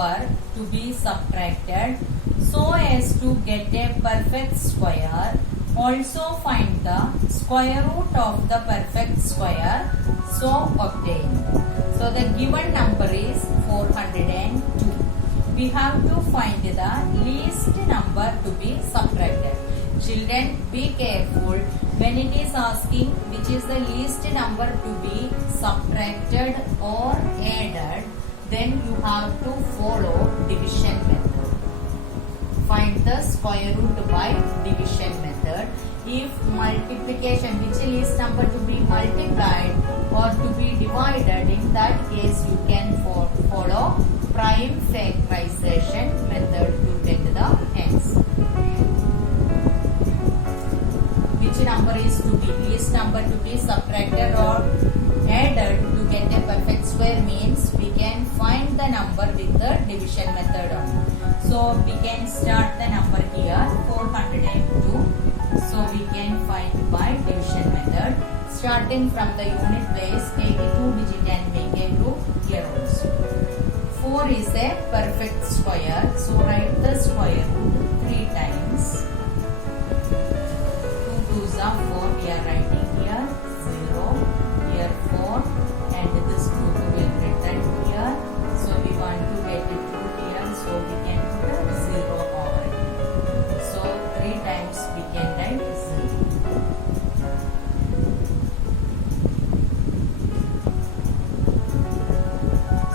number to be subtracted so as to get a perfect square. Also find the square root of the perfect square, so obtain. So the given number is 402. We have to find the least number to be subtracted. Children, be careful when it is asking which is the least number to be subtracted or added, then you have to follow division method. Find the square root by division method. If multiplication, which least number to be multiplied or to be divided, in that case you can follow prime factorization method to get the answer. Which number is to be least number to be subtracted or added to get a perfect square means we can find the number with the division method only. So we can start the number here 402. So we can find by division method. Starting from the unit place, take a 2-digit and make a group here also. 4 is a perfect square. So write the square root 3 times. 2 2s are 4. We are writing here 0. Here 4. And this 2 will written here. So we want to get it 2 here. So we can put a 0 over it. So 3 times we can write 0.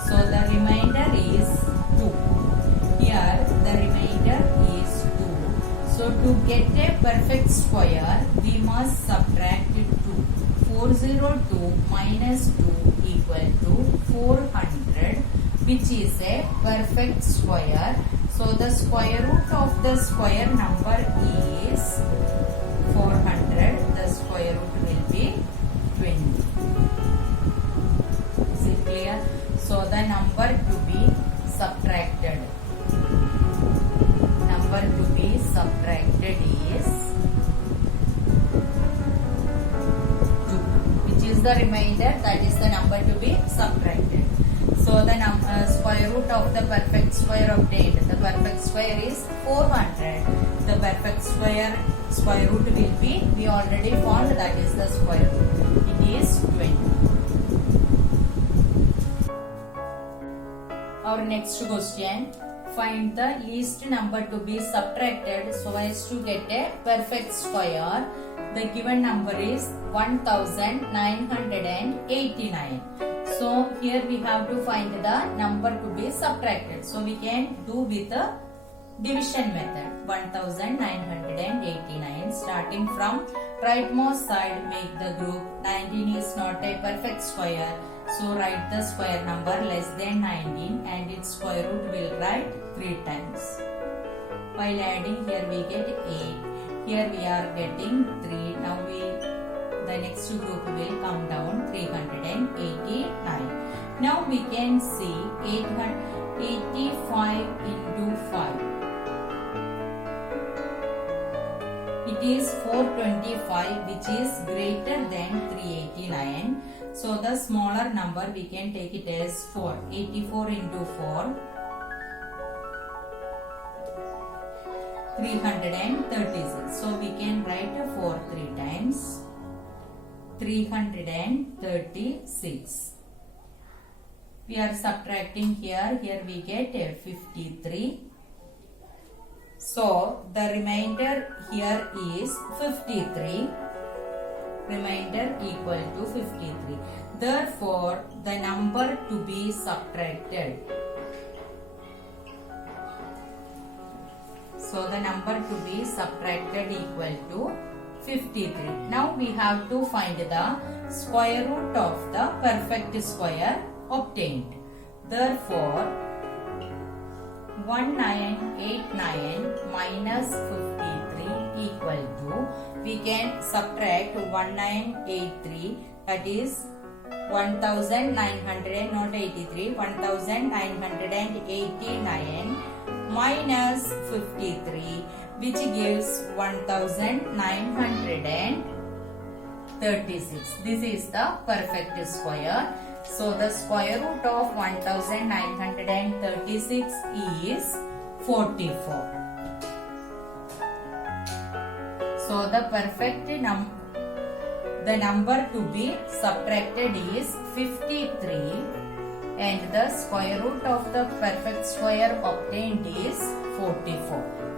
So the remainder is 2. Here the remainder is 2. So to get a perfect square, we must subtract 2. 402 minus 2 equal to 400, which is a perfect square. So the square root of the square number is 400. The square root will be 20. Is it clear? So the number to be subtracted. Number to be subtracted is 2. Which is the remainder? That is the number to be subtracted. So the square root of the perfect square obtained. The perfect square is 400. The perfect square root will be, we already found, that is the square root. It is 20. Our next question. Find the least number to be subtracted so as to get a perfect square. The given number is 1989. So here we have to find the number to be subtracted. So we can do with the division method. 1989. Starting from rightmost side, make the group. 19 is not a perfect square. So write the square number less than 19 and its square root will write 3 times. While adding, here we get 8. Here we are getting 3. Now the next group will come down 389. Now we can see 85 into 5. It is 425, which is greater than 389. So the smaller number we can take it as 4. 84 into 4. 336. So we can write a 4 3 times. 336. We are subtracting here. Here we get a 53. So the remainder here is 53. Remainder equal to 53. Therefore, the number to be subtracted. So the number to be subtracted equal to 53. Now we have to find the square root of the perfect square obtained. Therefore, 1989 minus 53 equal to, we can subtract 1983, that is 1900, not 83, 1989 minus 53, which gives 1936. This is the perfect square. So the square root of 1936 is 44. So the number to be subtracted is 53 and the square root of the perfect square obtained is 44.